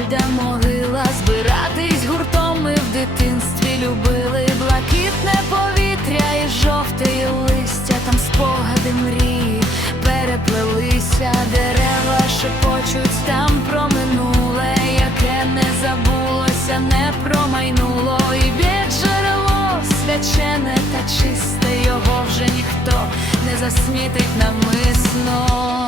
йде могила, збиратись гуртом. Ми в дитинстві любили блакитне повітря і жовте і листя, там спогади мрії переплелися, дерева шепочуть там про минуле, яке не забулося, не промайнуло, і б'є джерело свячене та чисте, його вже ніхто не засмітить намисно.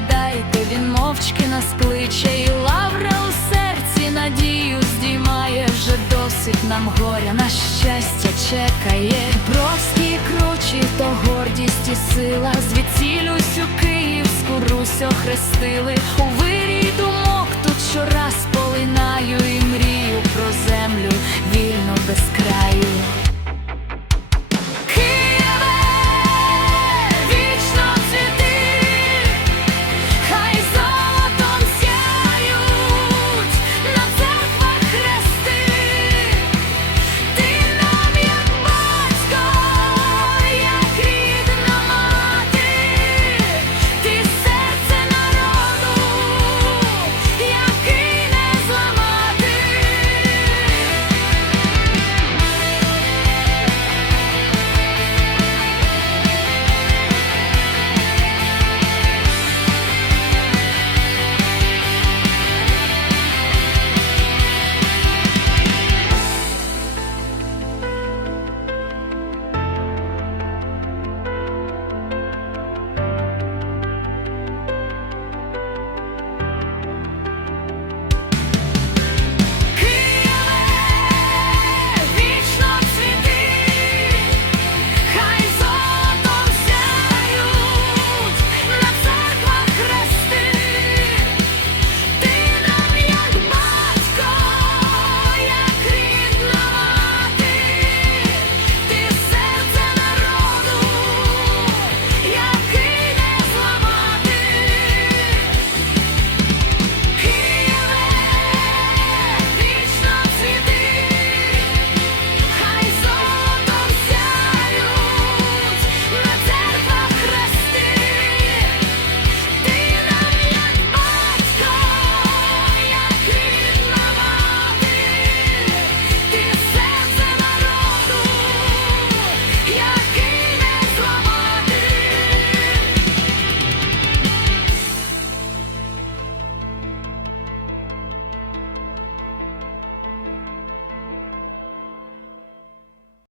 Пригадайте, він мовчки нас кличе, і лавра у серці надію здіймає, вже досить нам горя, на щастя чекає, Бровські кручі, то гордість і сила, звідсіль усю Київську Русь охрестили, у вирій думок тут щораз полинаю і мрію про землю, вільно, безкрайну